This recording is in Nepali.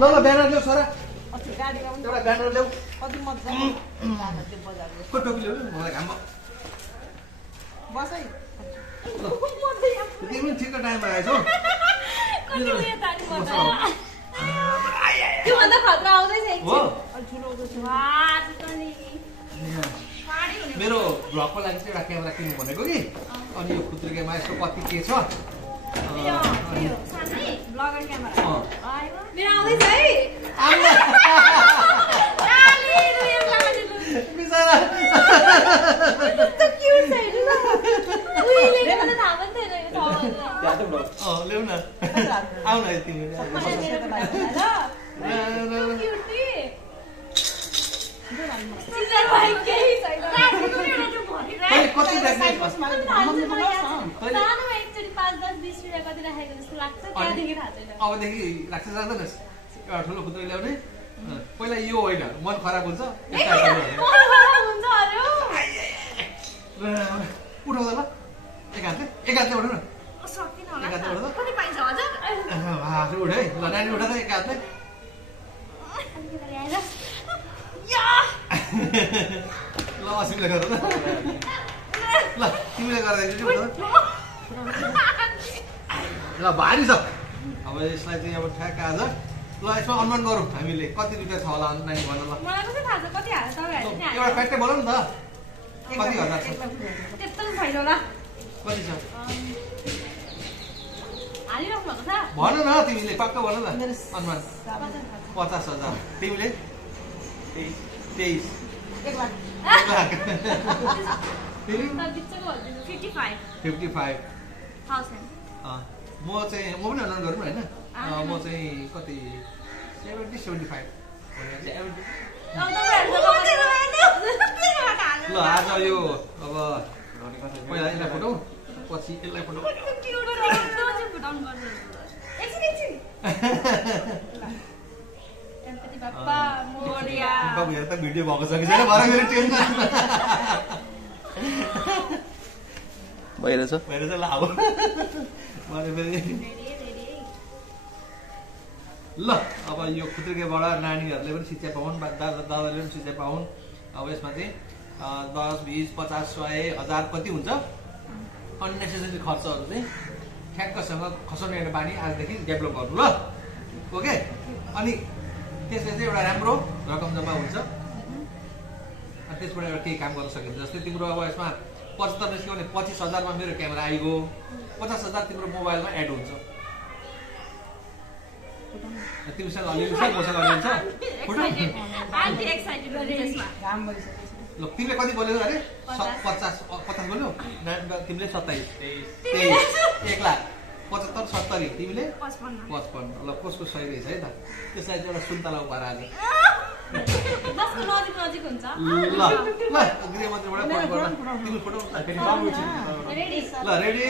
ल ल ब्यानर ल्याऊ छोरा अस्ति गाडीमा पनि एउटा ब्यानर ल्याऊ कति मजा जान त्यो बजारको को टोपी ल्याऊ मलाई घाममा बस है तिमी ठिकको टाइममा आएछौ कति उयो तारी मजा त्यो भन्दा खतरा आउँदैछ हो अलि ठुलो आउँदैछ वाह त्यो नि मेरो भ्लगको लागि चाहिँ एउटा क्यामेरा किन्नु भनेको कि अनि यो खुत्रुकेमा यसो कति के छ सानै ब्लगर क्यामेरा मेरो आउँदैछ है बिचरा कस्तो क्युट छ हेर्नु न उहिले मलाई थाहा पनि थिएन यो ठाउँमा ल्याउ न आउ न तिमी कति अबदेखि राख्छ जाँदैनस् एउटा ठुलो खुद्रो ल्याउने पहिला यो होइन मन खराब हुन्छ उठाउँदा ल एक हातले उठाउ न उठ है ल नानी उठा त एक हातले ल असिमले गर ल ल तिमीले गर्दाखेरि ल भारी छ अब यसलाई चाहिँ अब ठ्याक्क आज ल यसमा अनुमान गरौँ हामीले कति रुपियाँ छ होला नानी भन ल एउटा फ्याक्टै बोल नि त कति हजार छ कति छ भन न तिमीले पक्क भन न अनुमान 50,000 तिमीले 23 1 लाख 55,000 म पनि अनुमान गरौँ होइन म चाहिँ कति 70-75 ल आज यो अब पहिला यसलाई फुटाउँ पछि यसलाई फुटाउँ हेर त भिडियो भएको छ कि छैन भइरहेछ ल अब ल अब यो खुत्रुकेबाट नानीहरूले पनि शिक्षा पाउन् दादाले पनि शिक्षा पाउन् अब यसमा चाहिँ 10, 20, 50, 100, 1000 कति हुन्छ अननेसेसरी खर्चहरू चाहिँ ठ्याक्कसँग खसाउने बानी आजदेखि डेभलप गर्नु ल ओके अनि त्यसले चाहिँ एउटा राम्रो रकम जम्मा हुन्छ अनि त्यसबाट एउटा केही काम गर्न सकिन्छ जस्तै तिम्रो अब यसमा 75 निस्क्यो भने 25,000 मा मेरो क्यामेरा आइगयो 50,000 तिम्रो मोबाइलमा एड हुन्छ तिमीसँग अलिअलि छ मसँग अलिअलि छ ल तिमीले कति बोल्यौ अरे 50 बोल्यौ तिमीले 27 23 1 लाख 75 70 तिमीले 55 ल कसको सही रहेछ है त त्यसलाई एउटा सुन्तला उपहार आज नजिक हुन्छ ल ल गृहमन्त्रीबाट फोन गर्न तिमी फोटो ल रेडी